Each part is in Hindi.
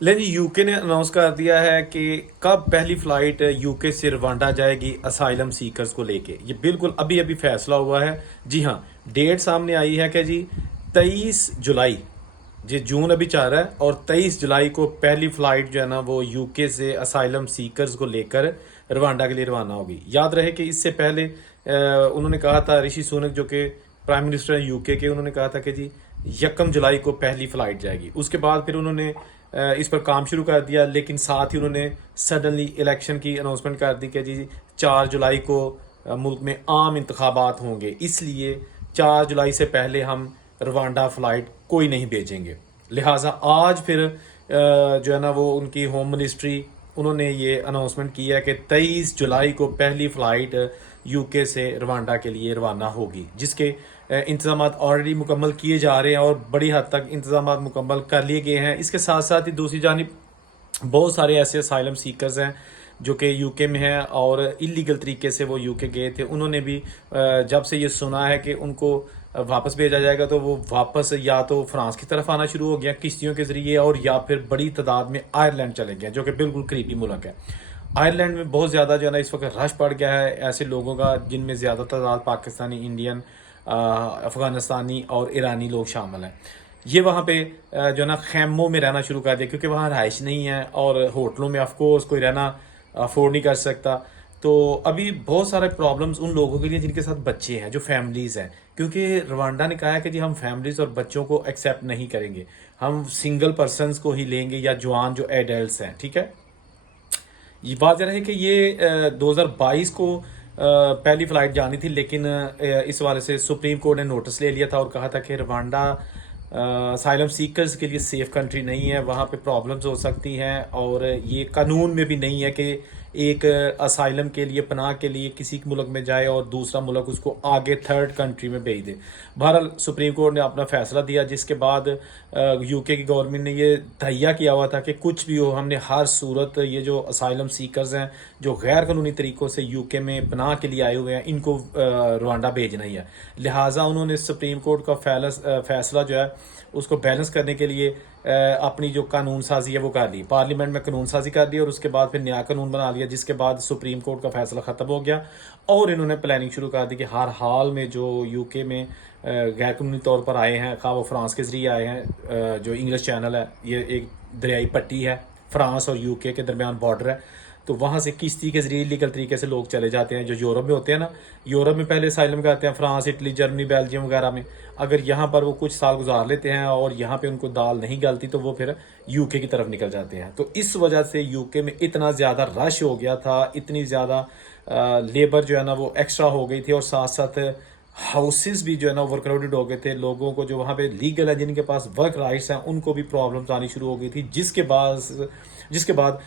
लेकिन यूके ने अनाउंस कर दिया है कि कब पहली फ्लाइट यूके से रवांडा जाएगी असाइलम सीकर्स को लेके। ये बिल्कुल अभी अभी फैसला हुआ है। जी हाँ, डेट सामने आई है कि जी 23 जुलाई, जी जून अभी चाह रहा है, और 23 जुलाई को पहली फ्लाइट जो है ना वो यूके से असाइलम सीकर्स को लेकर रवांडा के लिए रवाना होगी। याद रहे कि इससे पहले उन्होंने कहा था, ऋषि सुनक जो कि प्राइम मिनिस्टर है यूके के, उन्होंने कहा था कि जी 1 जुलाई को पहली फ्लाइट जाएगी। उसके बाद फिर उन्होंने इस पर काम शुरू कर दिया, लेकिन साथ ही उन्होंने सडनली इलेक्शन की अनाउंसमेंट कर दी कि जी 4 जुलाई को मुल्क में आम इंतखाबात होंगे, इसलिए 4 जुलाई से पहले हम रवांडा फ्लाइट कोई नहीं भेजेंगे। लिहाजा आज फिर जो है ना वो उनकी होम मिनिस्ट्री, उन्होंने ये अनाउंसमेंट किया है कि 23 जुलाई को पहली फ़्लाइट यूके से रवांडा के लिए रवाना होगी, जिसके इंतजाम ऑलरेडी मुकम्मल किए जा रहे हैं और बड़ी हद तक इंतजाम मुकम्मल कर लिए गए हैं। इसके साथ साथ ही दूसरी जानिब बहुत सारे ऐसे असाइलम सीकर्स हैं जो कि यूके में हैं और इलीगल तरीके से वो यूके गए थे। उन्होंने भी जब से ये सुना है कि उनको वापस भेजा जाएगा, तो वो वापस या तो फ्रांस की तरफ आना शुरू हो गया किश्तियों के ज़रिए, और या फिर बड़ी तादाद में आयरलैंड चले गए, जो कि बिल्कुल करीबी मुल्क है। आयरलैंड में बहुत ज़्यादा जो है ना इस वक्त रश पड़ गया है ऐसे लोगों का, जिनमें ज़्यादा तादाद पाकिस्तानी, इंडियन, अफ़गानिस्तानी और ईरानी लोग शामिल हैं। ये वहाँ पे जो है ना खैमों में रहना शुरू कर दिया, क्योंकि वहाँ रहाइश नहीं है और होटलों में ऑफकोर्स कोई रहना अफोर्ड नहीं कर सकता। तो अभी बहुत सारे प्रॉब्लम्स उन लोगों के लिए जिनके साथ बच्चे हैं, जो फैमिलीज़ हैं, क्योंकि रवांडा ने कहा है कि जी हम फैमिलीज़ और बच्चों को एक्सेप्ट नहीं करेंगे, हम सिंगल पर्सनस को ही लेंगे या जवान जो एडल्ट हैं। ठीक है, ये बात है कि ये 2022 को पहली फ्लाइट जानी थी, लेकिन इस वाले से सुप्रीम कोर्ट ने नोटिस ले लिया था और कहा था कि रवांडा साइलम सीकर्स के लिए सेफ कंट्री नहीं है, वहाँ पे प्रॉब्लम्स हो सकती हैं, और ये कानून में भी नहीं है कि एक असाइलम के लिए, पनाह के लिए किसी मुल्क में जाए और दूसरा मुल्क उसको आगे थर्ड कंट्री में भेज दे। बहरहाल सुप्रीम कोर्ट ने अपना फैसला दिया, जिसके बाद यूके की गवर्नमेंट ने ये तहैया किया हुआ था कि कुछ भी हो, हमने हर सूरत ये जो असाइलम सीकर्स हैं जो गैर कानूनी तरीक़ों से यूके में पनाह के लिए आए हुए हैं, इनको रवांडा भेजना ही है। लिहाजा उन्होंने सुप्रीम कोर्ट का फैसला जो है उसको बैलेंस करने के लिए अपनी जो कानून साजी है वो कर ली, पार्लियामेंट में कानून साजी कर दी, और उसके बाद फिर नया कानून बना लिया, जिसके बाद सुप्रीम कोर्ट का फैसला ख़त्म हो गया और इन्होंने प्लानिंग शुरू कर दी कि हर हाल में जो यूके में गैर कानूनी तौर पर आए हैं, खा वो फ्रांस के ज़रिए आए हैं, जो इंग्लिश चैनल है, ये एक दरियाई पट्टी है, फ्रांस और यूके के दरमियान बॉर्डर है, तो वहाँ से किश्ती के ज़रिए लीगल तरीके से लोग चले जाते हैं। जो यूरोप में होते हैं ना, यूरोप में पहले असाइलम करते हैं, फ्रांस, इटली, जर्मनी, बेल्जियम वगैरह में, अगर यहाँ पर वो कुछ साल गुजार लेते हैं और यहाँ पे उनको दाल नहीं गलती, तो वो फिर यूके की तरफ निकल जाते हैं। तो इस वजह से यूके में इतना ज़्यादा रश हो गया था, इतनी ज़्यादा लेबर जो है ना वो एक्स्ट्रा हो गई थी, और साथ साथ हाउसेस भी जो है ना ओवरक्राउडेड हो गए थे। लोगों को जो वहाँ पे लीगल है, जिनके पास वर्क राइट्स हैं, उनको भी प्रॉब्लम्स आनी शुरू हो गई थी, जिसके बाद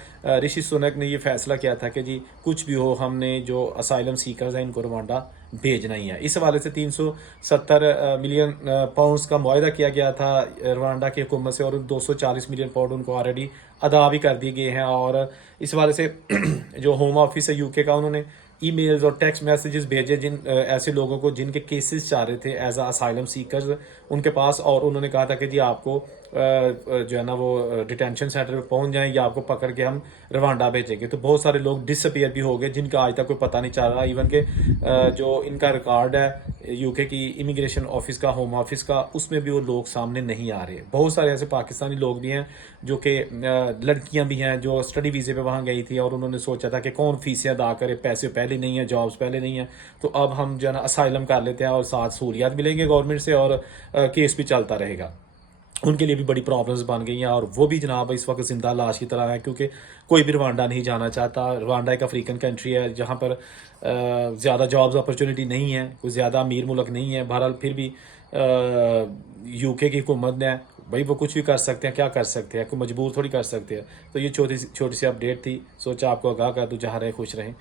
ऋषि सुनक ने ये फैसला किया था कि जी कुछ भी हो, हमने जो असाइलम सीकर्स हैं इनको रवांडा भेजना ही है। इस हवाले से 370 मिलियन पाउंड्स का मुआहदा किया गया था रवांडा की हुकूमत से, और 240 मिलियन पाउंड उनको ऑलरेडी अदा भी कर दिए गए हैं। और इस हवाले से जो होम ऑफिस है यूके का, उन्होंने ईमेल्स और टेक्स्ट मैसेजेस भेजे जिन ऐसे लोगों को जिनके केसेस चाह रहे थे एज असाइलम सीकर्स उनके पास, और उन्होंने कहा था कि जी आपको जो है ना वो डिटेंशन सेंटर पे पहुंच जाएं या आपको पकड़ के हम रवांडा भेजेंगे। तो बहुत सारे लोग डिसअपियर भी हो गए, जिनका आज तक कोई पता नहीं चल रहा। इवन के जो इनका रिकॉर्ड है यूके की इमिग्रेशन ऑफिस का, होम ऑफिस का, उसमें भी वो लोग सामने नहीं आ रहे। बहुत सारे ऐसे पाकिस्तानी लोग भी हैं, जो कि लड़कियां भी हैं जो स्टडी वीज़े पे वहाँ गई थी, और उन्होंने सोचा था कि कौन फीसें अदा करे, पैसे पहले नहीं है, जॉब्स पहले नहीं है, तो अब हम जो है ना असाइलम कर लेते हैं और साथ सहूलियात मिलेंगे गवर्नमेंट से, और केस भी चलता रहेगा। उनके लिए भी बड़ी प्रॉब्लम्स बन गई हैं, और वो भी जनाब इस वक्त ज़िंदा लाश की तरह है, क्योंकि कोई भी रवांडा नहीं जाना चाहता। रवांडा एक अफ्रीकन कंट्री है जहाँ पर ज़्यादा जॉब्स अपॉर्चुनिटी नहीं है, कोई ज़्यादा अमीर मुल्क नहीं है। बहरहाल फिर भी यूके की हुकूमत ने, भाई वो कुछ भी कर सकते हैं, क्या कर सकते हैं, कोई मजबूर थोड़ी कर सकते हैं। तो ये छोटी सी अपडेट थी, सोचा आपको आगाह कर दूँ। जहाँ रहे खुश रहें।